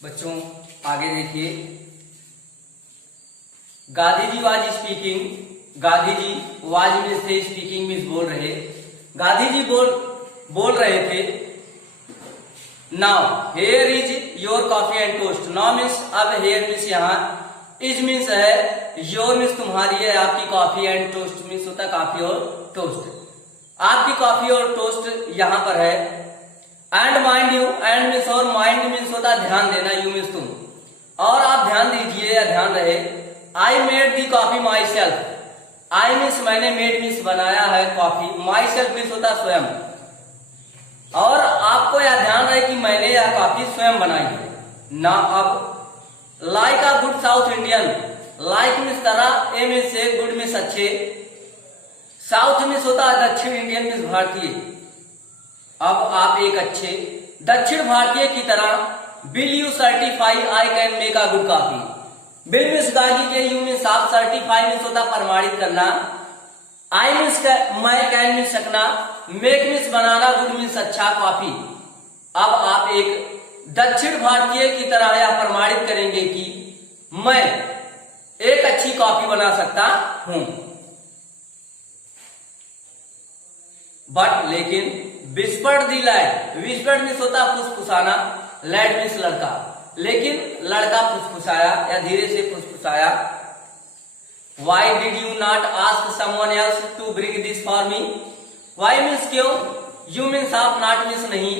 बच्चों आगे देखिए, Gandhi ji was speaking. Gandhi ji was means थे, स्पीकिंग मीन्स बोल रहे। गांधी जी बोल रहे थे। Now here is your coffee and toast. Now means अब, हेयर मीन्स यहाँ, इज मीन्स है, योर मीन्स तुम्हारी है, आपकी कॉफी, एंड टोस्ट मीन्स होता है काफी और टोस्ट। आपकी कॉफी और टोस्ट यहाँ पर है। And mind you, and means और, माइंड मीन्स होता है ध्यान देना, यू मीन्स तुम, और आप ध्यान दीजिए या ध्यान रहे। I made the coffee my self. I means मैंने, मेड मीन्स बनाया है कॉफी, माई सेल्फ मीन्स होता स्वयं, और आपको यह ध्यान रहे कि मैंने यह कॉफी स्वयं बनाई है ना। अब like a good south Indian, like means तरह, ए मीन्स से, गुड मीन्स अच्छे, साउथ मीन्स होता है दक्षिण, इंडियन मीन्स भारतीय। अब आप एक अच्छे दक्षिण भारतीय की तरह, will you certify I can make a good coffee. Will means गागी के, यू मीन्स आप, सर्टिफाई मीन्स होता प्रमाणित करना, आई मीन्स मैं, कैन मीन्स सकना, मेक मीन्स बनाना, गुड मीन्स अच्छा, कॉफी। अब आप एक दक्षिण भारतीय की तरह यह प्रमाणित करेंगे कि मैं एक अच्छी कॉफी बना सकता हूं। बट लेकिन, विस्पर्ड दी लैड, विस्पर्ड मीन्स होता फुसफुसाना, लैड मीन्स लड़का, लेकिन लड़का फुसफुसाया या धीरे से फुसफुसाया। Why did you not ask someone else to bring this for me. Why means क्यों, यू मीन्स आप, नॉट मीन्स नहीं,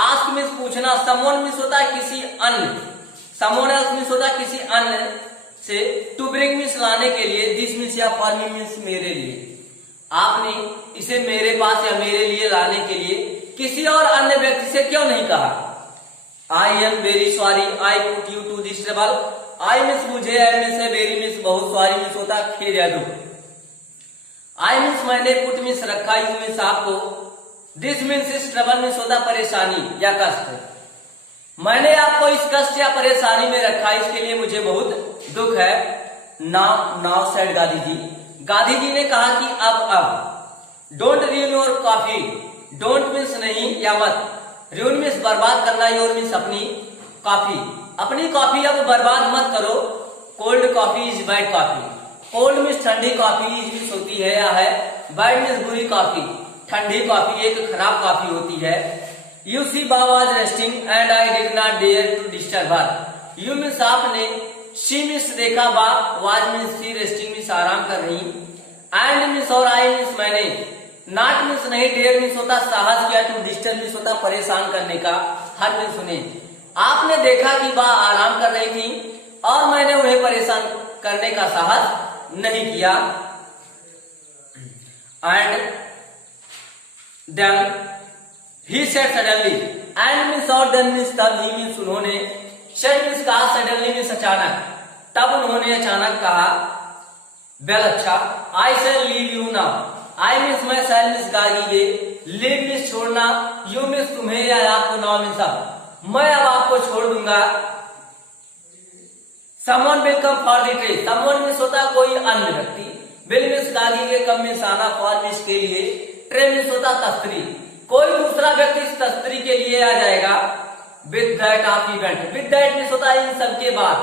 आस्क मीन्स पूछना, समवन मीन्स होता है किसी अन्य, समवन एल्स मीन्स होता है किसी अन्य से, टू ब्रिंग मीन्स लाने के लिए, दिस मीन्स या फॉर मी मीन्स मेरे लिए। आपने इसे मेरे पास या मेरे लिए लाने के लिए किसी और अन्य व्यक्ति से क्यों नहीं कहा। I am very sorry I put you to this trouble. I means मुझे, एम मीन्स है, वेरी मीन्स बहुत, सॉरी मीन्स होता खेद या दुख। आई मीन्स मैंने, पुट मीन्स रखा, यू मीन्स आपको, दिस मीन्स इस, ट्रबल मीन्स होता परेशानी या कष्ट। मैंने आपको इस कष्ट या परेशानी में रखा, इसके लिए मुझे बहुत दुख है। Now now said Gandhi ji, Gandhi ji ने कहा कि अब don't ruin your coffee. Don't means नहीं या मत, र्यून मीन्स बर्बाद करना, योर मीन्स अपनी कॉफी, अपनी कॉफी अब बर्बाद मत करो। Cold coffee is bad coffee. Cold means ठंडी कॉफी, इज मीन्स होती है या है, बैड मीन्स बुरी कॉफी, ठंडी कॉफी एक खराब कॉफी होती है। यू सी बा was resting and I did not dare to disturb her. You means आपने, शी मीन्स देखा, बा, वाज मीन्स सी, रेस्टिंग मीन्स आराम कर रही, एंड मीन्स और, आई मीन्स मैंने, नॉट मीन्स नहीं, डेयर मीन्स होता साहस किया, टू डिस्टर्ब मीन्स होता परेशान करने का, हर मीन्स सुने। आपने देखा कि बा आराम कर रही थी और मैंने उन्हें परेशान करने का साहस नहीं किया। And then he said suddenly, and means और, देन मीन्स तब, ही मीन्स उन्होंने, सेड मीन्स कहा, सडनली मीन्स अचानक, तब उन्होंने अचानक कहा, वेल अच्छा, I shall leave you now. I means मैं, शैल मीन्स गागी, लीव मीन्स छोड़ना, यू मीन्स तुम्हें या आपको, नाउ मीन्स अब, मैं अब आपको छोड़ दूंगा। Someone will come for the tray. Someone means होता है कोई अन्य व्यक्ति, विल मीन्स गागी के, कम मीन्स आना, फॉर मीन्स के लिए, ट्रे मीन्स होता तस्तरी, कोई दूसरा व्यक्ति इस तस्तरी के लिए आ जाएगा। With that of event, with that means होता है इन सबके बाद,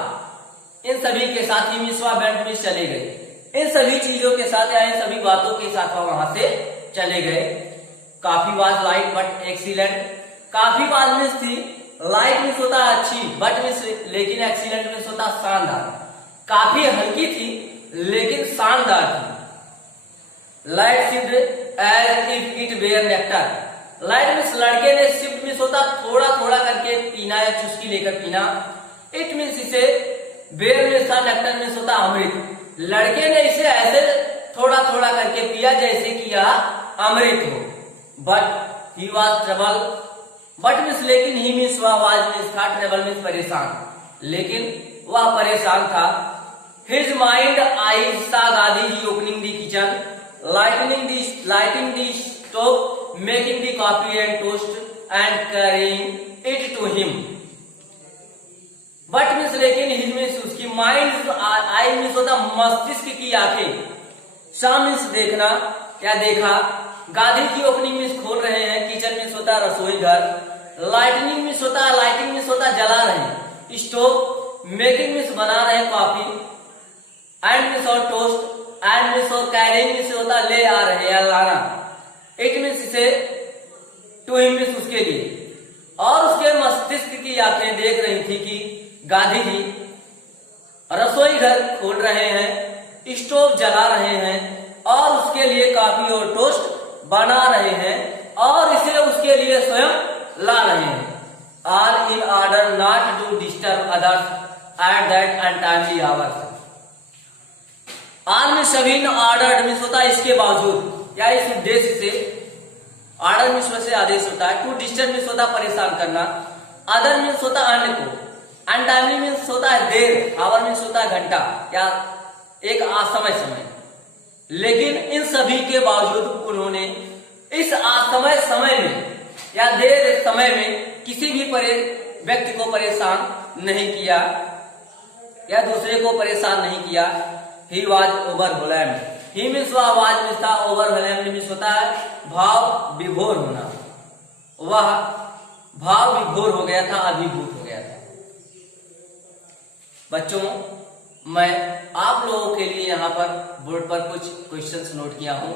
इन सभी के साथ, ही मीन्स वह इवेंट मीन्स चले गए, इन सभी चीजों के साथ या इन सभी बातों के साथ वह वहां से चले गए। Coffee was light but excellent. Coffee was means थी, लाइट मीन्स होता अच्छी, बट मीन्स लेकिन, एक्सीलेंट मीन्स होता शानदार। काफी हल्की थी लेकिन शानदार थी। Light sipped as if it were nectar. Light means लड़के ने, सिप्ड मीन्स होता थोड़ा थोड़ा करके पीना या चुस्की लेकर पीना, इट मीन्स इसे, वेयर मीन्स था, नेक्टर मीन्स होता अमृत। लड़के ने इसे ऐसे थोड़ा थोड़ा करके पिया जैसे कि यह अमृत हो। But he was trouble, but means लेकिन, ही मीन्स वह, वाज मीन्स था, ट्रबल मीन्स परेशान, लेकिन वह परेशान था। His mind eyes saw Gandhi ji opening the kitchen, lighting the stove, making the coffee and toast and carrying it to him. But means लेकिन, his means उसकी, माइंड, आई मीन्स होता मस्तिष्क की आंखें, सा मीन्स देखना या देखा, गांधी जी ओपनिंग मीन्स खोल रहे हैं, किचन मीन्स होता रसोई घर, लाइटनिंग मीन्स होता, लाइटिंग मीन्स होता जला रहे हैं, स्टोव, मेकिंग मीन्स बना रहे हैं कॉफी, एंड मीन्स और टोस्ट, एंड मीन्स और कैरिंग मीन्स होता ले आ रहे या लाना, इट मीन्स इसे टू हिम मीन्स उसके लिए। और उसके मस्तिष्क की आंखें देख रही थी कि गांधी जी रसोई घर खोल रहे हैं, स्टोव जला रहे हैं और उसके लिए कॉफी और टोस्ट बना रहे हैं और इसे उसके लिए स्वयं ला रहे हैं। All in order not to disturb others at that untimely hours. All में सभी ऑर्डर मीन्स होता है इसके बावजूद या इस उद्देश्य से। ऑर्डर मीन्स वैसे आदेश होता है, टू डिस्टर्ब मीन्स होता है परेशान करना, अदर मीन्स होता है अन्य को, अनटाइमली मीन्स होता है देर, आवर मीन्स होता है घंटा या एक असमय समय। लेकिन इन सभी के बावजूद उन्होंने इस असमय समय में या देर समय में किसी भी व्यक्ति को परेशान नहीं किया या दूसरे को परेशान नहीं किया। He was overwhelmed, he means वह आवाज में था, ओवरवेल्म्ड मीन्स होता है भाव विभोर होना, वह भाव विभोर हो गया था, अभिभूत हो गया था। बच्चों, मैं आप लोगों के लिए यहाँ पर बोर्ड पर कुछ क्वेश्चंस नोट किया हूं,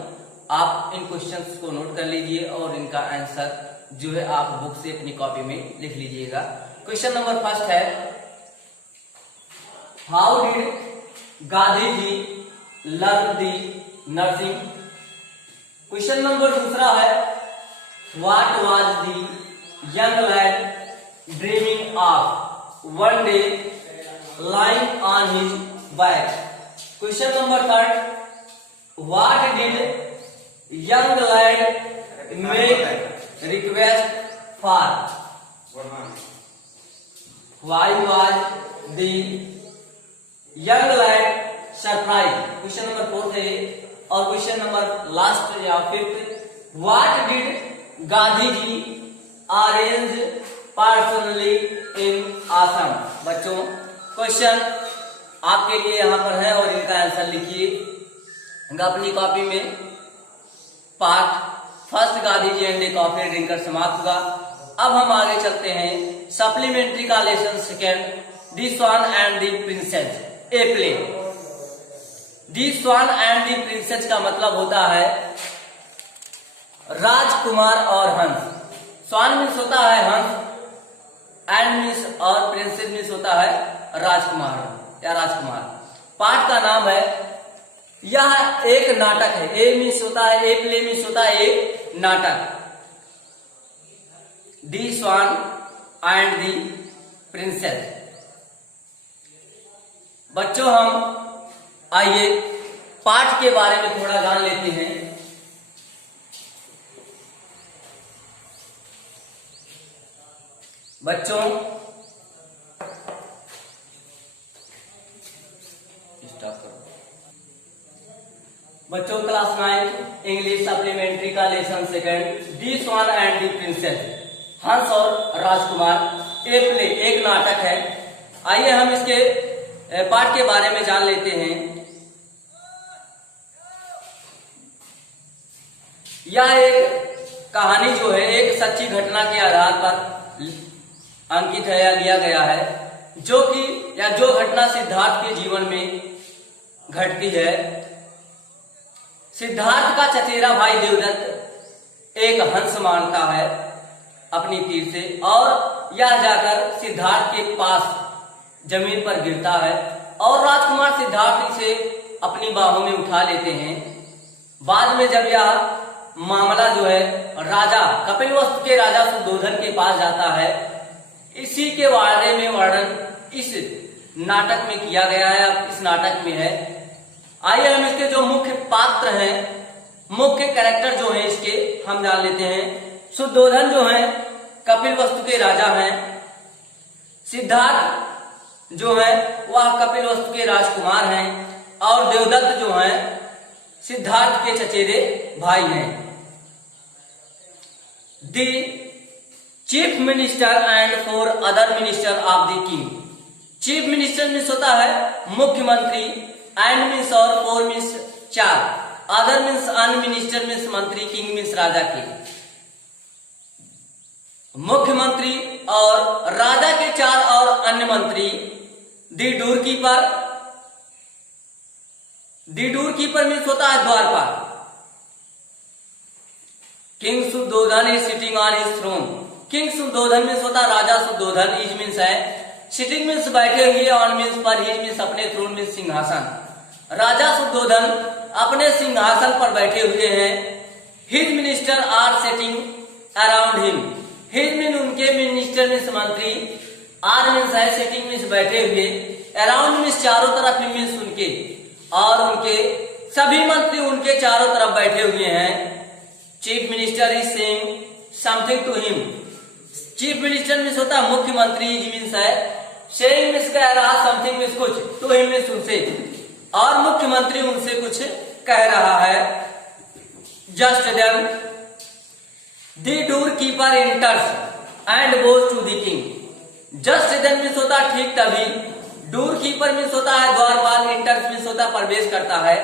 आप इन क्वेश्चंस को नोट कर लीजिए और इनका आंसर जो है आप बुक से अपनी कॉपी में लिख लीजिएगा। क्वेश्चन नंबर फर्स्ट है, how did Gandhi ji learn the nursing. Question number दूसरा है, what was the young lad dreaming of one day lying on his back. Question number third, what did young lad make request for? Why was the young lad surprised? Question number fourth है और question number last या fifth, what did Gandhi ji arrange personally in Assam? बच्चों, question आपके लिए यहां पर है और इनका आंसर लिखिए अपनी कॉपी में। Part first Gandhi ji and a coffee drinker समाप्त हुआ। अब हम आगे चलते हैं सप्लीमेंट्री का lesson second, the swan and the princess a play. The swan and the princess का मतलब होता है राजकुमार और हंस। स्वान मीन्स होता है हंस, एंड मीन्स और प्रिंसेस मीन्स होता है राजकुमार या राजकुमार। पाठ का नाम है, यह एक नाटक है। ए मीन्स होता है, ए प्ले मीन्स होता है एक नाटक। दी स्वान एंड दी प्रिंसेस। बच्चों, हम आइए पाठ के बारे में थोड़ा जान लेते हैं। बच्चों, बच्चों क्लास 9 इंग्लिश सप्लीमेंट्री का lesson second, the swan and the princess, हंस और राजकुमार ए प्ले एक नाटक है। आइए हम इसके पाठ के बारे में जान लेते हैं। यह एक कहानी जो है एक सच्ची घटना के आधार पर अंकित है या लिया गया है, जो घटना सिद्धार्थ के जीवन में घटती है। सिद्धार्थ का चचेरा भाई देवदत्त एक हंस मारता है अपनी तीर से और यह जाकर सिद्धार्थ के पास जमीन पर गिरता है और राजकुमार सिद्धार्थ इसे अपनी बाहों में उठा लेते हैं। बाद में जब यह मामला जो है राजा कपिलवस्तु के राजा शुद्धोधन के पास जाता है, इसी के बारे में वर्णन इस नाटक में किया गया है, इस नाटक में है। आइए हम इसके जो मुख्य पात्र हैं, मुख्य कैरेक्टर जो हैं इसके हम जान लेते हैं। शुद्धोधन जो हैं कपिलवस्तु के राजा हैं, सिद्धार्थ जो है वह कपिलवस्तु के राजकुमार हैं और देवदत्त जो हैं सिद्धार्थ के चचेरे भाई हैं। The chief minister and 4 other minister of the king. Chief minister means होता है मुख्यमंत्री, एंड मीन्स और 4 मीन्स 4, अदर मीन्स अन्य, मिनिस्टर मीन्स मंत्री, किंग मीन्स राजा के। मुख्यमंत्री और राजा के 4 और अन्य अन्य मंत्री दी डोर कीपर मीन्स होता है द्वारपाल। King Shuddhodhan is sitting on his throne. King Shuddhodhan means होता है राजा शुद्धोधन, इज मीन्स है, सिटिंग मीन्स बैठे हुए, ऑन मीन्स पर, हिज मीन्स अपने, थ्रोन मीन्स सिंहासन। राजा शुद्धोधन अपने सिंहासन पर बैठे हुए हैं। His minister are sitting around him. His mean उनके, मिनिस्टर मीन्स मंत्री, आर मीन्स है, सिटिंग मीन्स बैठे हुए, अराउंड मीन्स चारों तरफ, हिम मीन्स उनके, और उनके सभी मंत्री उनके चारों तरफ बैठे हुए हैं। Chief minister is saying something to him. Chief minister means होता है मुख्यमंत्री, इज मीन्स है, सेइंग मीन्स कह रहा, समथिंग मीन्स कुछ, टू हिम मीन्स उनसे, और मुख्यमंत्री उनसे कुछ कह रहा है। Just then the doorkeeper enters and goes to the king. Just then means होता है ठीक तभी, डोर कीपर मीन्स होता है द्वारपाल, एंटर्स मीन्स होता है प्रवेश करता है,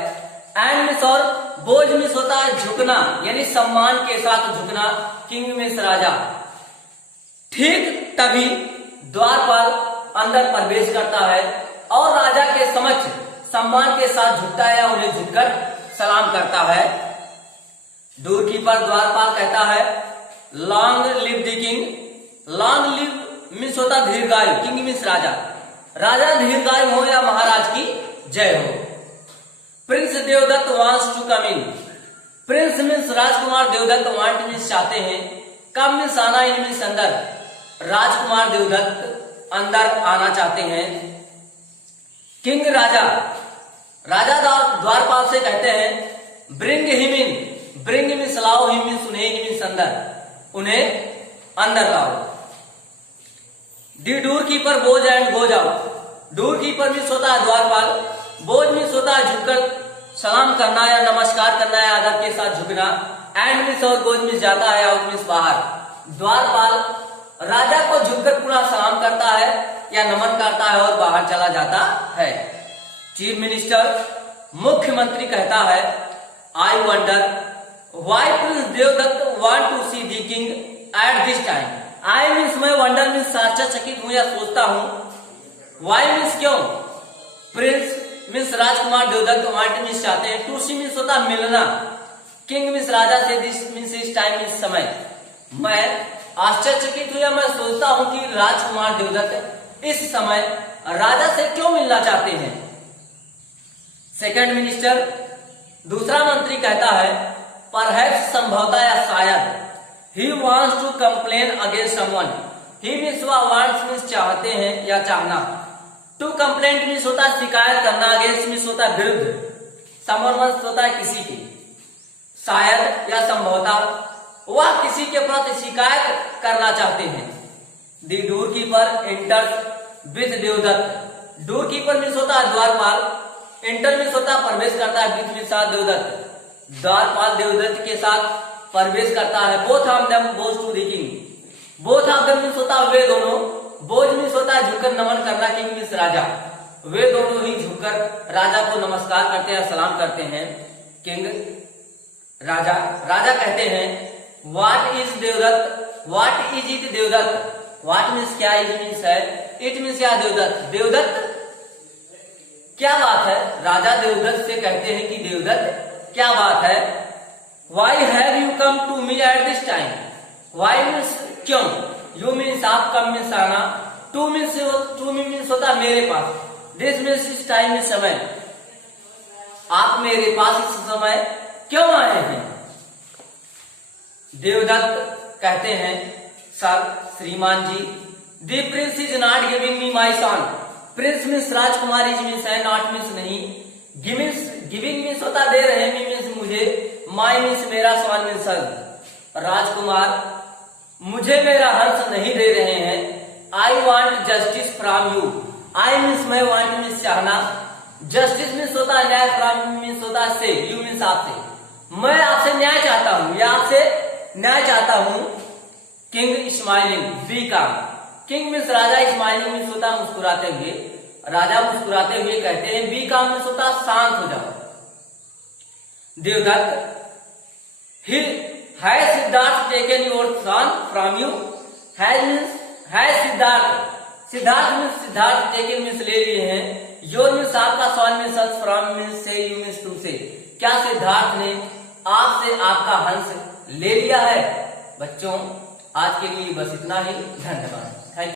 एंड मीन्स और बोझ मीन्स होता है झुकना, यानी सम्मान के साथ झुकना, किंग मीन्स राजा। ठीक तभी द्वारपाल अंदर प्रवेश करता है और राजा के समक्ष सम्मान के साथ झुकता है, उन्हें झुककर सलाम करता है। डोर कीपर द्वारपाल कहता है long live the king. Long live means होता दीर्घायु, किंग मीन्स राजा, राजा दीर्घायु हो या महाराज की जय हो। Prince Devdatta wants to come in. Prince means राजकुमार, देवदत्त वांट मीन्स चाहते हैं, कम मीन्स आना, इन मीन्स अंदर। राजकुमार देवदत्त अंदर आना चाहते हैं। किंग राजा, राजा द्वारपाल से कहते हैं bring him in. Bring means लाओ, हिम मीन्स उन्हें, इन मीन्स अंदर, उन्हें अंदर लाओ। दी door keeper Bhoj and goes out. Door keeper means होता है द्वारपाल, बोझ मीन्स होता है झुककर सलाम करना या नमस्कार करना है, आदर के साथ झुकना, एंड मीन्स और गोज मीन्स जाता है, आउट मीन्स बाहर। द्वारपाल राजा को झुककर पूरा सलाम करता है या नमन करता है और बाहर चला जाता है। चीफ मिनिस्टर मुख्यमंत्री कहता है I wonder why prince Devdatta want to see the king at this time. I means मैं, वंडर मीन्स आश्चर्यचकित हूं या सोचता हूं, वाई मीन्स क्यों, प्रिंस मीन्स राजकुमार देवदत्त वांट मीन्स चाहते हैं, टू सी मीन्स होता मिलना, किंग मीन्स राजा से, दिस मीन्स इस टाइम मीन्स समय। मैं आश्चर्यचकित हूं या मैं सोचता हूं कि राजकुमार देवदत्त इस समय राजा से क्यों मिलना चाहते हैं। सेकंड मिनिस्टर दूसरा मंत्री कहता है परहैप्स संभवतः या शायद, he wants to complain against someone. He means wants means चाहते हैं या चाहना, टू कंप्लेंट मीन्स होता है शिकायत करना, अगेंस्ट मीन्स होता है विरुद्ध, समवन मीन्स होता है किसी की, शायद या संभवतः वह किसी के प्रति शिकायत करना चाहते हैं। The doorkeeper enters with Devdatta. Doorkeeper means होता है द्वारपाल, एंटर मीन्स होता है प्रवेश करता है, विद मीन्स साथ देवदत्त, द्वारपाल देवदत्त के साथ प्रवेश करता है। Both of them goes to the king. Both of them means होता है वे दोनों, बोझ मीन्स होता है झुककर नमन करना, किंग मीन्स राजा, वे दोनों ही झुककर राजा को नमस्कार करते हैं, सलाम करते हैं। किंग राजा, राजा कहते हैं what is Devdatta, what is it Devdatta. What means क्या, इज मीन्स है, इट मीन्स या देवदत्त, देवदत्त क्या बात है। राजा देवदत्त से कहते हैं कि देवदत्त क्या बात है। Why have you come to me at this time. Why means क्यों, यू मीन्स आप, कम मीन्स आना, टू मीन्स होता मेरे पास, दिस मीन्स इस टाइम में समय, आप मेरे पास इस समय क्यों आए हैं। देवदत्त कहते हैं सर, श्रीमान जी, the prince is not giving me my son. Prince means राजकुमार, इज मीन्स है, नॉट मीन्स नहीं, गिविंग मीन्स होता दे रहे, मी मीन्स मुझे, माई मीन्स मेरा, स्वान मीन्स हंस। राजकुमार मुझे मेरा हंस नहीं दे रहे हैं। I want justice from you. I means मैं, वॉन्ट मीन्स चाहना, जस्टिस मीन्स होता है न्याय, फ्रॉम मीन्स होता है से, यू मीन्स आपसे, मैं आपसे न्याय चाहता हूं या आपसे न्याय चाहता हूं। किंग स्माइलिंग बी काम। किंग मीन्स राजा, स्माइलिंग मीन्स होता मुस्कुराते हुए, राजा मुस्कुराते हुए कहते हैं बी काम मीन्स होता शांत हो जाओ। Devdatta has Siddhartha taken your son from you. Has means has Siddhartha, Siddhartha means Siddhartha, taken means ले लिए हैं, योर मीन्स आपका, सॉन मीन्स हंस, फ्रॉम मीन्स से, यू मीन्स तुम से। क्या सिद्धार्थ ने आपसे आपका हंस ले लिया है? बच्चों आज के लिए बस इतना ही, धन्यवाद। Thank you.